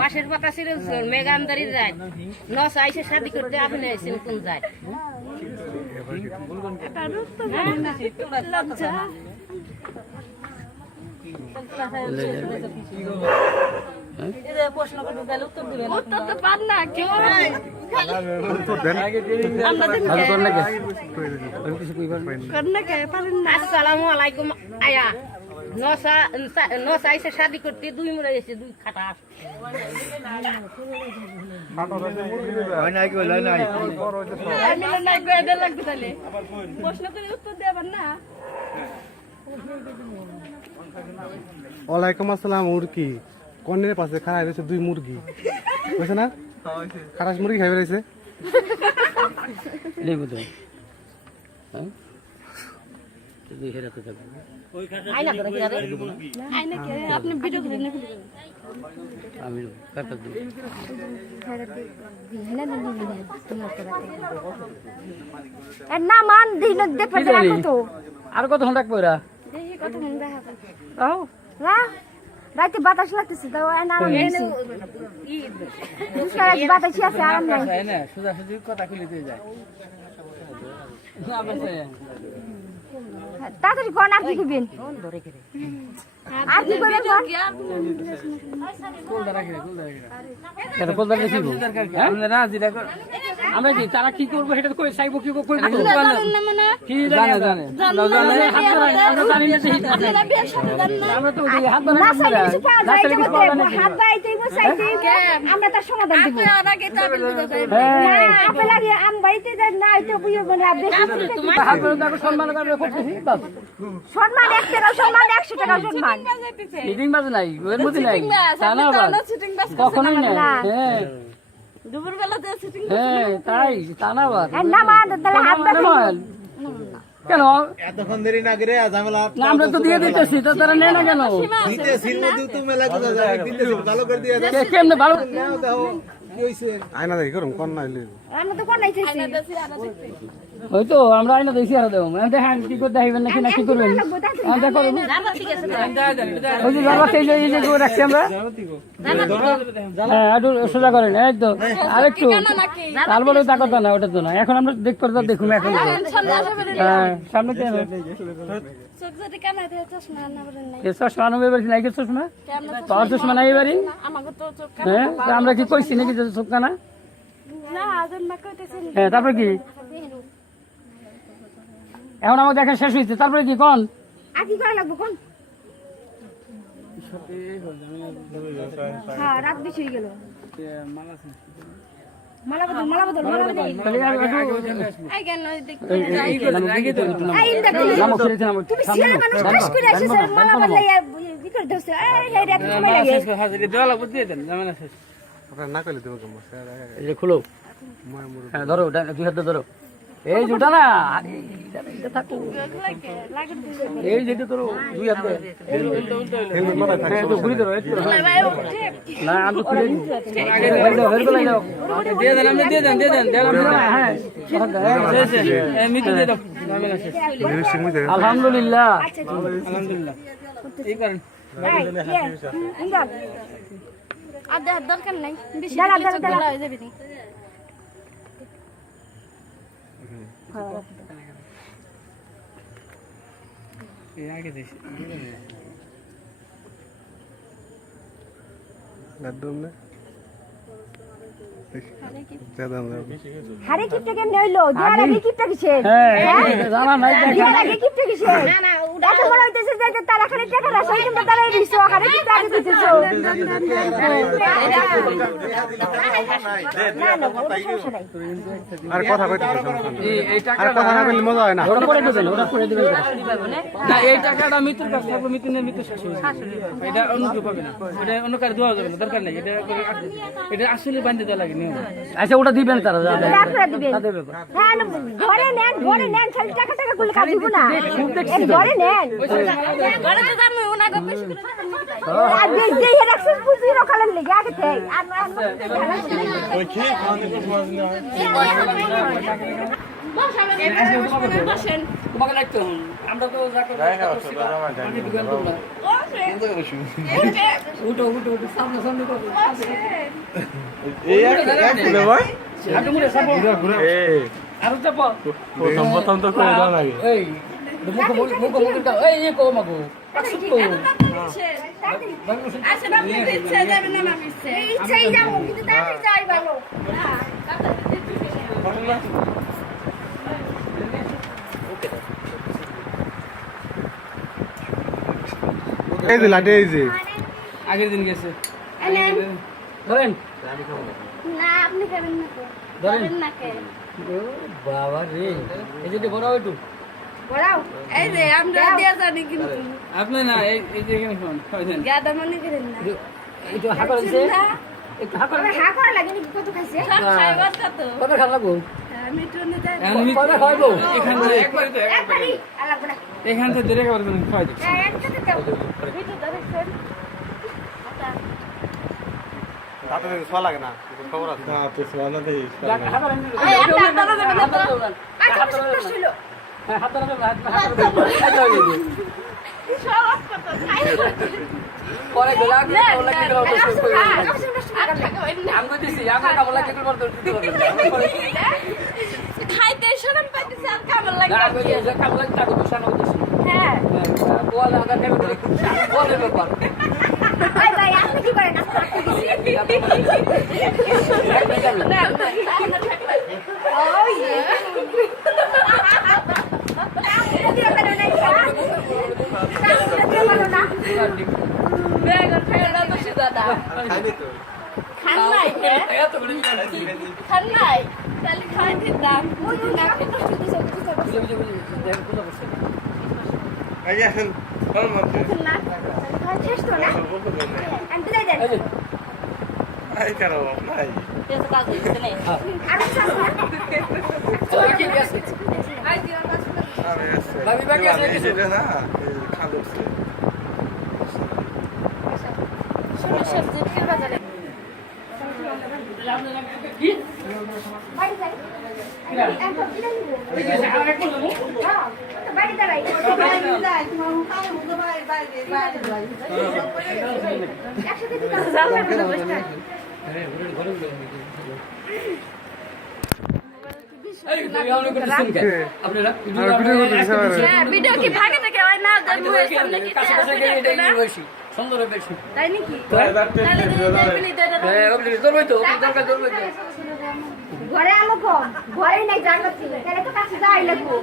বাঁশের পাতা ছিল মেঘামদারি যায় নশা এসে শাদি করতে আপনি আইসেন কোন যায় প্রশ্ন করতে গেলে উত্তর দিবেন উত্তর তো পার না কেউ আসসালামু আলাইকুম আয়া নশা এসে শাদি করতে 2 মরে গেছে 2 খাটা ওয়ালাইকুম আসসালাম। মুরগি কনের পাশে খাড়া রয়েছে 2 মুরগি বুঝছে না খারাস মুরগি খাইবে রয়েছে আর কত ঘন্টা কইরা রাতে বাতাস লাগতেছে তো বাতাসি আছে আরাম নাই সোজাসুজি কথা খুলে দিয়ে যায় তাড়াতাড়ি কোন আর কি করবেন আর কি করবেন আমরা কি তারা কি করবো সেটা কই চাইবো কি করবো কি আমরা তো হাত বাড়াইতেই আমরা তার সমাধান দিব আম বাড়িতে না হইতে সম্মান করবে সম্মান 1 টাকা সম্মান 100 টাকা সম্মান মিটিং বাজে নাই ওর মধ্যে নাই কখনোই না হ্যাঁ দুপুরবেলা যে সিটিং হ্যাঁ তাই তা না বাদ না মা তাহলে হাত কেন এতক্ষণ দেরি না করে ঝামেলা না আমরা তো দিয়ে দিতেছি তো তারা নেয় না কেন দিতেছি নদী তো মেলা কথা যায় দিতেছি ভালো করে দিয়ে দাও কেমনে ভালো কি হইছে আয়না দেখি করুম কোন নাইলে আমরা তো কোন নাইতেছি হয়তো আমরা আইনা দেখি আর দেব দেখেন কি করতে হইবেন নাকি না কি করবেন আমরা করব ঠিক আছে ওই যে বাবা সেই যে করে রাখছি আমরা হ্যাঁ একটু সোজা করেন এই তো আরেকটু তারপরে তা কথা না ওটা তো না এখন আমরা দেখতে তো দেখুন এখন হ্যাঁ সামনে কেন চোখ যদি কামাই দেয় চশমা না বলেন নাই এ চশমা আনবে বাড়ি নাই চশমা পাওয়ার চশমা নাই বাড়ি আমাকে তো চোখ হ্যাঁ আমরা কি কইছি নাকি যে চোখ কানা না আজন না কইতেছেন হ্যাঁ তারপরে কি এখন আমাকে দেখা শেষ হয়েছে তারপরে কি কোন আর কি করা লাগবে কোন হ্যাঁ রাত বেশি হয়ে গেল মালা বদল তুমি সিয়ারা মানুষ কাজ করে আসিস মালা বদলাই বিকর দছে এই রাত সময় লাগে দেওয়া লাগবে দিয়ে দেন জামানা শেষ আপনারা না কইলে দেবো কম এই যে খুলো হ্যাঁ ধরো দুই হাতে ধরো এই জুটা না এই যেটা ধরো দুই হাতে ঘুরি ধরো না আমি খুলে দিয়ে দেন আপনি দিয়ে দেন হ্যাঁ আলহামদুলিল্লাহ আলহামদুলিল্লাহ এই করেন আর দরকার নাই বেশি হয়ে যাবে নি আগে দেখি হারে কিপটা কেমনে হইলো দিয়ার আগে কিপটা কিসের জানা নাই দিয়ার আগে কিপটা কিসের না না ওটা তো মনে হইতেছে যে তারা খালি টাকা রাখছে কিন্তু তারা দিছো হারে কিপটা আগে দিতেছো না না ওটা সমস্যা নাই আর কথা কইতে এই টাকা আর কথা না বললে মজা হয় না ওটা করে দিবেন না এই টাকাটা মিতুর কাছে থাকবে মিতু শেষ হয়ে যাবে এটা অন্য কেউ পাবে না এটা অন্য কার দেওয়া যাবে না দরকার নাই এটা আসলে বান্ধে দেওয়া লাগে নিয়ম আচ্ছা ওটা দিবেন তারা আপনারা দিবেন হ্যাঁ ঘরে নেন খালি টাকা টাকা করলে কাজ দিব না ঘরে নেন ঘরে তো দাম ওনা গো বেশি করে আর যে হে রাখছ বুঝি রখালেন লাগি আগে থেকে আর ওই কি বসেন তোমাকে লাগতো আমরা তো যা করব পানি দোকান করব না উঠো উঠো উঠো সামনে সামনে করো এই এক ভাই হাঁটু মুড়ে সাপো আর চাপো প্রথম তো করে দাও লাগে এই মুখ মুখ মুখ দাও এই কো মাগো কো আচ্ছা বাবু ইচ্ছা যাবে না মামি ইচ্ছাই যাবো কিন্তু তাড়াতাড়ি যাই ভালো এই যে লাটে এই যে আগের দিন গেছে নেন। ধরেন না আপনি খাবেন না তো ধরেন। খাবেন না কে ও বাবা রে এই যে বড় একটু বড়াও এই যে আমরা দিয়া জানি কিন্তু আপনি না এই এই যে এখানে ফোন খাবেন গাদা মনে করেন না একটু হাঁ করে দিছে একটু হাঁ করে হা করা লাগে নাকি কত খাইছে খাইবার কত কত খান লাগবো আমি টুনে যাই আমি কত খাইবো এখান থেকে একবারই তো একবারই আলাদা করে এখান থেকে ধরে খাবার করে খাই দিই হ্যাঁ একসাথে দাও ভিডিও ধরেছেন তাতে সোয়া লাগে না খবর আছে না তো সোয়া না দেই হাঁ করে এই একটা দাদা যাবে না তো আচ্ছা সুন্দর ছিল হাত ধরে হাত ধরে সব কত খাই পরে গোলা গোলা কি করব আচ্ছা আমি দিছি আমি কামলা কি করব খাইতে শরম পাইতেছে আর কেমন লাগে না আমি যে কামলা টাকা বসানো দিছি হ্যাঁ বলা আদা খাবে বলে ব্যাপার ভাই ভাই আপনি কি করেন না ওই খান নাই এত করে খান নাই তাহলে খাই দিতাম ওই না কষ্ট দিছে এই এখন ফল মতে না খাই শেষ তো না আমি দিলাই দেন এই করো ভাই আর চাষ না কি গেছে আই দিও না আমি আছে ভাবি বাকি আছে কিছু এটা না খালো সে সবজি কি বাজারে কি বাড়ি যাই এখন কিনে নিব ওই যে আর এক বলবো বাড়ি দাঁড়াই একসাথে দিতে হবে এই ভিডিও করে শুনকে আপনারা হ্যাঁ ভিডিও কি ভাগে থেকে হয় না মুখের সামনে কি কাছে গেলে এটা বেশি সুন্দর বেশি তাই নাকি তাহলে দিদি দেবে ধরবই তো দরকার ধরবই তো ঘরে আলো কম ঘরে নাই জায়গা ছিল তাহলে তো কাছে যাই লাগবো